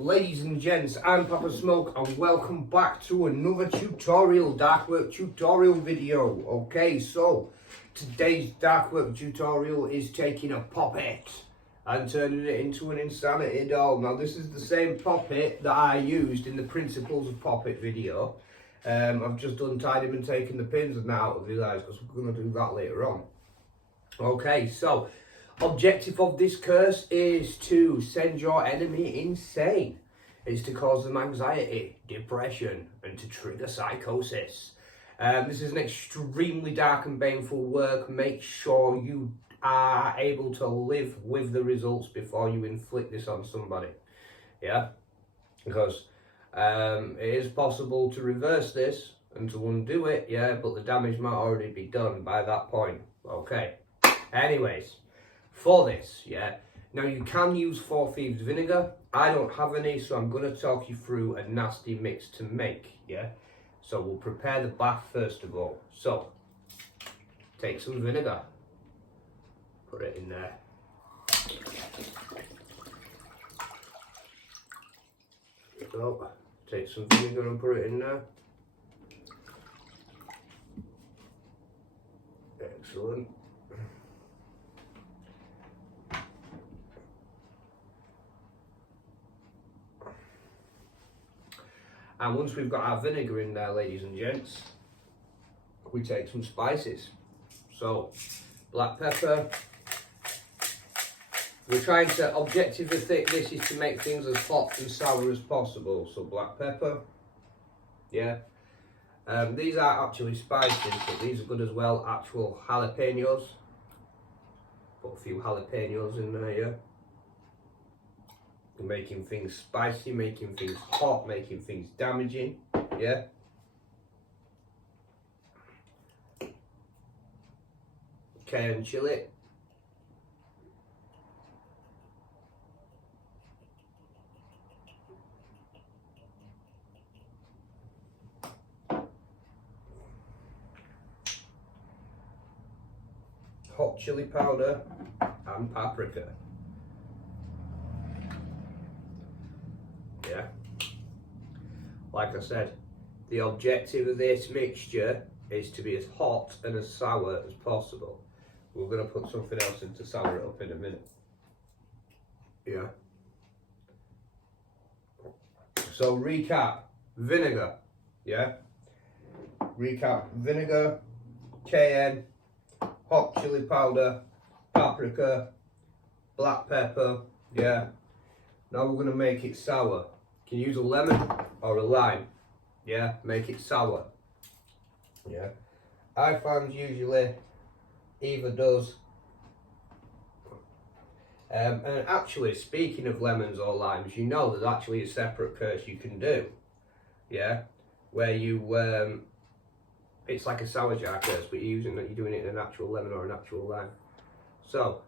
Ladies and gents, I'm Papa Smoke and welcome back to another tutorial, Darkwork tutorial video. Okay, so today's Darkwork tutorial is taking a poppet and turning it into an insanity doll. Now this is the same poppet that I used in the Principles of Poppet video. I've just untied him and taken the pins out of his eyes because we're going to do that later on. Okay, so objective of this curse is to send your enemy insane. It's to cause them anxiety, depression, and to trigger psychosis. This is an extremely dark and baneful work. Make sure you are able to live with the results before you inflict this on somebody. Yeah? Because it is possible to reverse this and to undo it, yeah, but the damage might already be done by that point. Okay. Anyways, for this, yeah, now you can use 4 Thieves vinegar. I don't have any, so I'm going to talk you through a nasty mix to make, yeah. So we'll prepare the bath first of all. So, take some vinegar, put it in there. So, take some vinegar and put it in there. Excellent. And once we've got our vinegar in there, ladies and gents, we take some spices. So, black pepper. We're trying to, objective of this is to make things as hot and sour as possible. So black pepper, yeah. These are actually spices, but these are good as well. Actual jalapenos. Put a few jalapenos in there, yeah. Making things spicy, making things hot, making things damaging, yeah. Cayenne chili. Hot chili powder and paprika. Yeah, like I said, the objective of this mixture is to be as hot and as sour as possible. We're going to put something else in to sour it up in a minute. Yeah. So recap, vinegar, yeah. Recap, vinegar, cayenne, hot chili powder, paprika, black pepper, yeah. Now we're going to make it sour. You can use a lemon or a lime, yeah, make it sour, yeah. I find usually either does. And actually, speaking of lemons or limes, you know there's actually a separate curse you can do, yeah, where you, it's like a sour jar curse, but you're doing it in an actual lemon or an actual lime. So,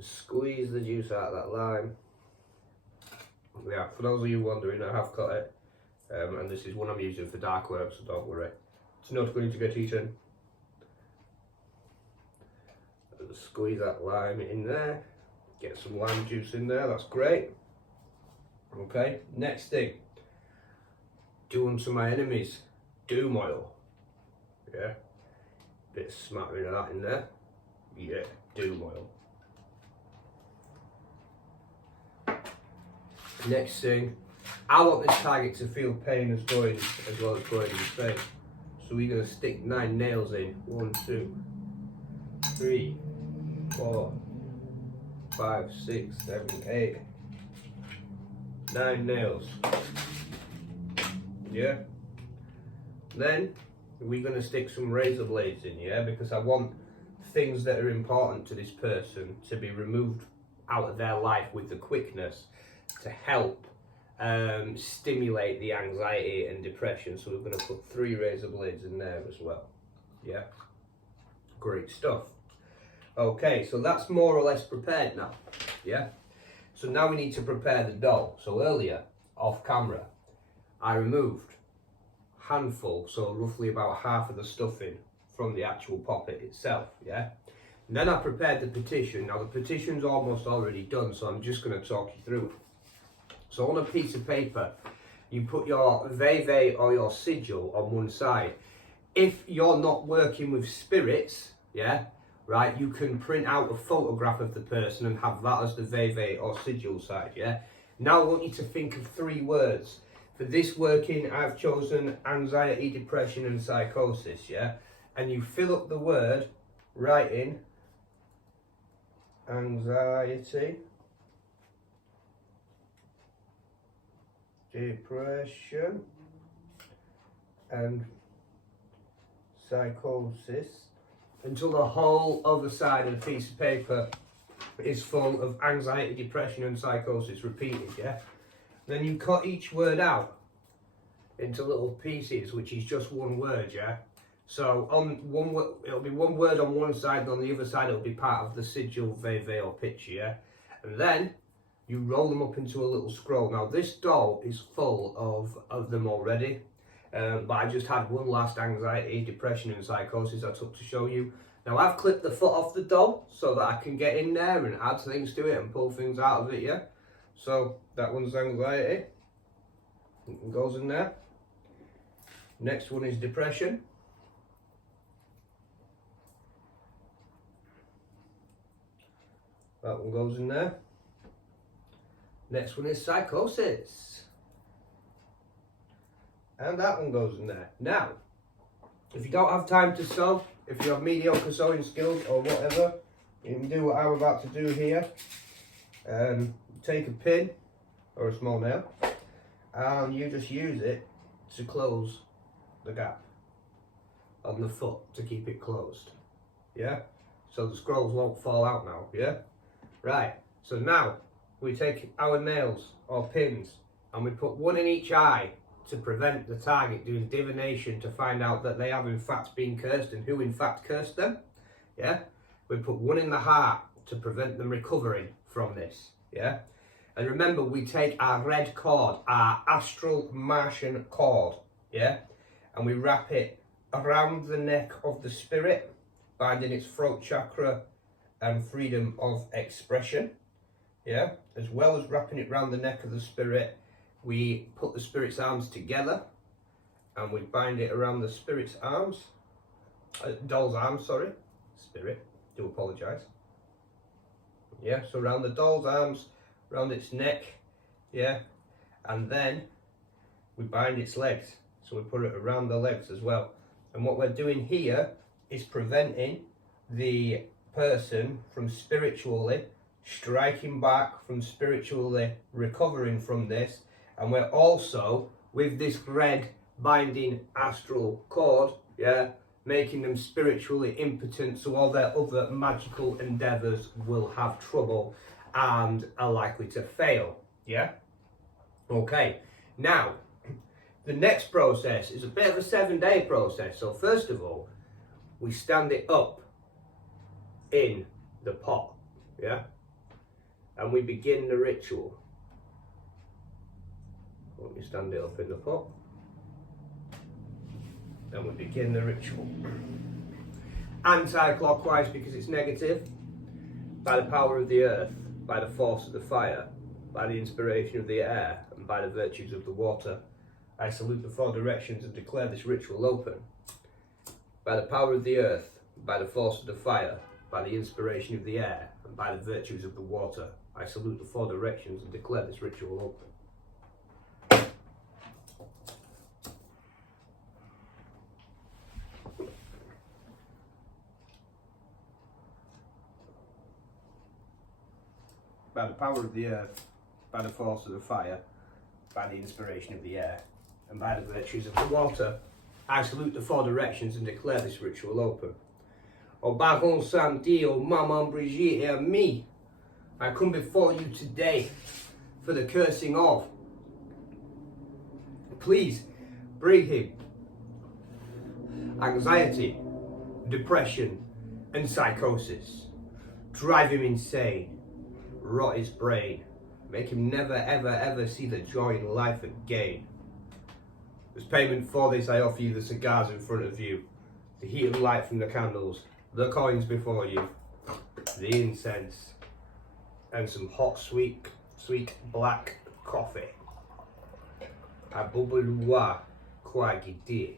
squeeze the juice out of that lime. Yeah, for those of you wondering, I have cut it, and this is one I'm using for dark work, so don't worry. It's not going to get eaten. Squeeze that lime in there, get some lime juice in there, that's great. Okay, next thing, do unto my enemies, doom oil. Yeah, bit of smattering of that in there. Yeah, doom oil. Next thing, I want this target to feel pain as well as going in space. So we're going to stick 9 nails in. 1, 2, 3, 4, 5, 6, 7, 8. 9 nails. Yeah. Then we're going to stick some razor blades in, yeah, because I want things that are important to this person to be removed out of their life with the quickness, to help stimulate the anxiety and depression. So we're going to put 3 razor blades in there as well. Yeah, great stuff. Okay, so that's more or less prepared now. Yeah, so now we need to prepare the doll. So earlier, off camera, I removed a handful, so roughly about half of the stuffing from the actual poppet itself. Yeah, and then I prepared the petition. Now the petition's almost already done, so I'm just going to talk you through it. So on a piece of paper, you put your veve or your sigil on one side. If you're not working with spirits, yeah, right, you can print out a photograph of the person and have that as the veve or sigil side, yeah. Now I want you to think of 3 words. For this working, I've chosen anxiety, depression and psychosis, yeah. And you fill up the word, writing anxiety, depression and psychosis until the whole other side of the piece of paper is full of anxiety, depression and psychosis repeated, yeah? Then you cut each word out into little pieces, which is just one word, yeah? So on one word, it'll be one word on one side, and on the other side it'll be part of the sigil, veve or picture, yeah? And then you roll them up into a little scroll. Now this doll is full of them already, but I just had one last anxiety, depression and psychosis I took to show you. Now I've clipped the foot off the doll so that I can get in there and add things to it and pull things out of it, yeah? So that one's anxiety, it goes in there. Next one is depression. That one goes in there. Next one is psychosis. And that one goes in there. Now, if you don't have time to sew, if you have mediocre sewing skills or whatever, you can do what I'm about to do here. Take a pin or a small nail and you just use it to close the gap on the foot to keep it closed. Yeah? So the scrolls won't fall out now, yeah? Right, so now we take our nails or pins and we put one in each eye to prevent the target doing divination to find out that they have in fact been cursed and who in fact cursed them. Yeah, we put one in the heart to prevent them recovering from this. Yeah, and remember we take our red cord, our astral Martian cord, yeah, and we wrap it around the neck of the spirit, binding its throat chakra and freedom of expression. Yeah, as well as wrapping it around the neck of the spirit, we put the spirit's arms together and we bind it around the spirit's arms, doll's arms, sorry, spirit, do apologise. Yeah, so around the doll's arms, around its neck, yeah, and then we bind its legs, so we put it around the legs as well. And what we're doing here is preventing the person from spiritually striking back, from spiritually recovering from this. And we're also, with this red binding astral cord, yeah, making them spiritually impotent, so all their other magical endeavours will have trouble and are likely to fail, yeah? Okay, now, the next process is a bit of a 7-day process. So first of all, we stand it up in the pot, yeah? And we begin the ritual. Let me stand it up in the pot. And we begin the ritual. Anti-clockwise because it's negative. By the power of the earth, by the force of the fire, by the inspiration of the air, and by the virtues of the water, I salute the 4 directions and declare this ritual open. By the power of the earth, by the force of the fire, by the inspiration of the air, and by the virtues of the water, I salute the 4 directions and declare this ritual open. By the power of the earth, by the force of the fire, by the inspiration of the air, and by the virtues of the water, I salute the 4 directions and declare this ritual open. O Baron Santi, O Maman Brigitte, and me, I come before you today for the cursing of. Please bring him anxiety, depression, and psychosis. Drive him insane. Rot his brain, make him never ever ever see the joy in life again. As payment for this, I offer you the cigars in front of you, the heat and light from the candles, the coins before you, the incense, and some hot sweet black coffee. A bubaloua quagidi.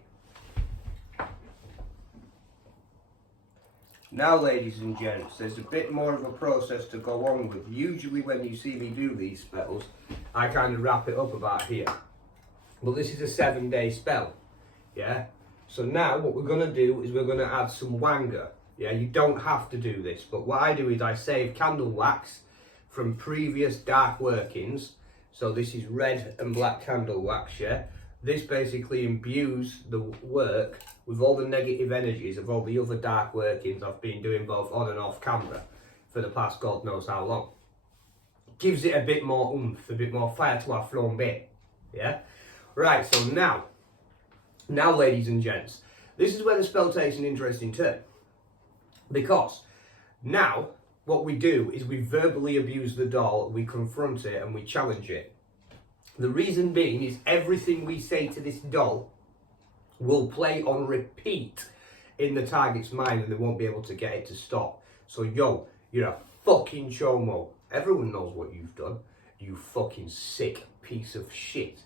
Now, ladies and gents, there's a bit more of a process to go on with. Usually when you see me do these spells, I kind of wrap it up about here. But this is a 7-day spell, yeah? So now what we're going to do is we're going to add some wanga. Yeah, you don't have to do this, but what I do is I save candle wax from previous dark workings. So this is red and black candle wax, yeah? This basically imbues the work with all the negative energies of all the other dark workings I've been doing both on and off camera for the past God knows how long. Gives it a bit more oomph, a bit more fire to our flambe, yeah? Right, so now ladies and gents, this is where the spell takes an interesting turn. Because now what we do is we verbally abuse the doll, we confront it and we challenge it. The reason being is everything we say to this doll will play on repeat in the target's mind and they won't be able to get it to stop. So yo, you're a fucking chomo. Everyone knows what you've done. You fucking sick piece of shit.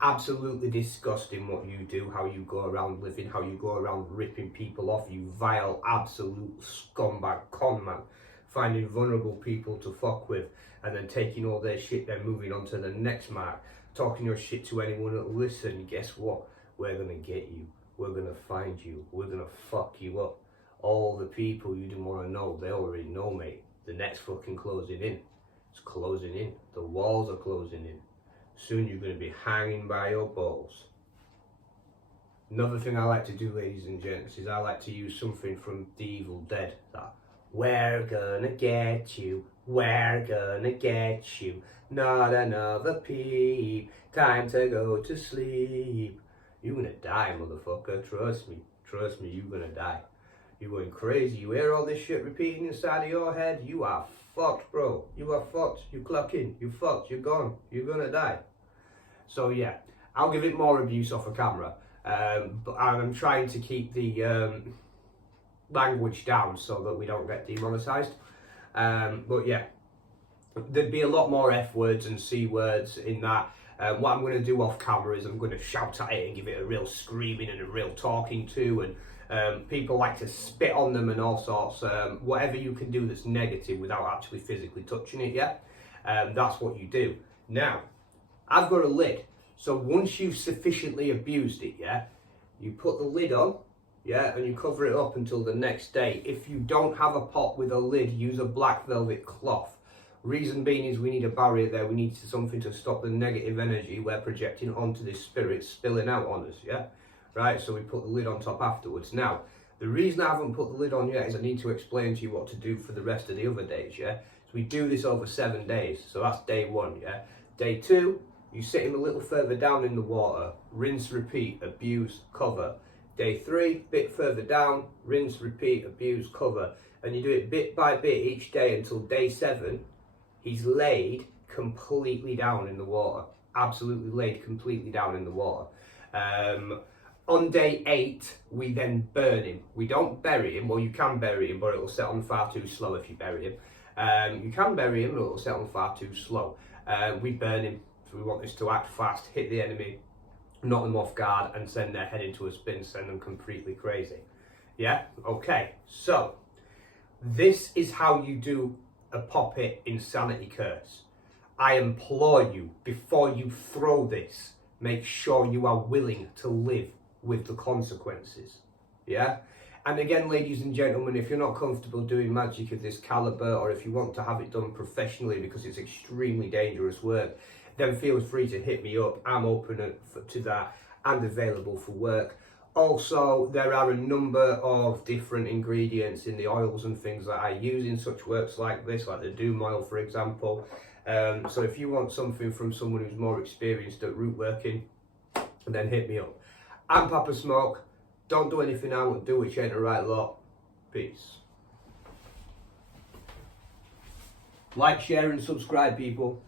Absolutely disgusting what you do, how you go around living, how you go around ripping people off, you vile, absolute scumbag con man. Finding vulnerable people to fuck with and then taking all their shit, then moving on to the next mark. Talking your shit to anyone that'll listen. Guess what? We're gonna get you. We're gonna find you. We're gonna fuck you up. All the people you didn't want to know, they already know, mate. The next fucking closing in. It's closing in. The walls are closing in. Soon you're gonna be hanging by your balls. Another thing I like to do, ladies and gents, is I like to use something from The Evil Dead. That we're gonna get you. We're gonna get you. Not another peep. Time to go to sleep. You're gonna die, motherfucker. Trust me. Trust me, you're gonna die. You're going crazy. You hear all this shit repeating inside of your head? You are fucked, bro. You are fucked. You clock in. You fucked. You're gone. You're gonna die. So yeah, I'll give it more abuse off a camera. But I'm trying to keep the language down so that we don't get demonetized. But yeah, there'd be a lot more F words and C words in that. What I'm going to do off camera is I'm going to shout at it and give it a real screaming and a real talking to, and people like to spit on them and all sorts. Whatever you can do that's negative without actually physically touching it, yeah? That's what you do. Now, I've got a lid. So once you've sufficiently abused it, yeah, you put the lid on, yeah, and you cover it up until the next day. If you don't have a pot with a lid, use a black velvet cloth. Reason being is we need a barrier there. We need something to stop the negative energy we're projecting onto this spirit spilling out on us, yeah? Right, so we put the lid on top afterwards. Now, the reason I haven't put the lid on yet is I need to explain to you what to do for the rest of the other days, yeah? So we do this over 7 days, so that's day 1, yeah? Day 2, you sit him a little further down in the water, rinse, repeat, abuse, cover. Day 3, bit further down, rinse, repeat, abuse, cover. And you do it bit by bit each day until day 7, he's laid completely down in the water. Absolutely laid completely down in the water. On day 8, we then burn him. We don't bury him, well you can bury him, but it'll set on far too slow if you bury him. You can bury him, but it'll set on far too slow. We burn him. So we want this to act fast, hit the enemy, knock them off guard, and send their head into a spin, send them completely crazy. Yeah? Okay, so this is how you do a Poppet Insanity curse. I implore you, before you throw this, make sure you are willing to live with the consequences. Yeah? And again, ladies and gentlemen, if you're not comfortable doing magic of this caliber, or if you want to have it done professionally because it's extremely dangerous work, then feel free to hit me up. I'm open to that and available for work. Also, there are a number of different ingredients in the oils and things that I use in such works like this, like the Doom oil, for example. So if you want something from someone who's more experienced at root working, then hit me up. I'm Papa Smoke. Don't do anything I won't do, which ain't the right lot. Peace. Like, share and subscribe, people.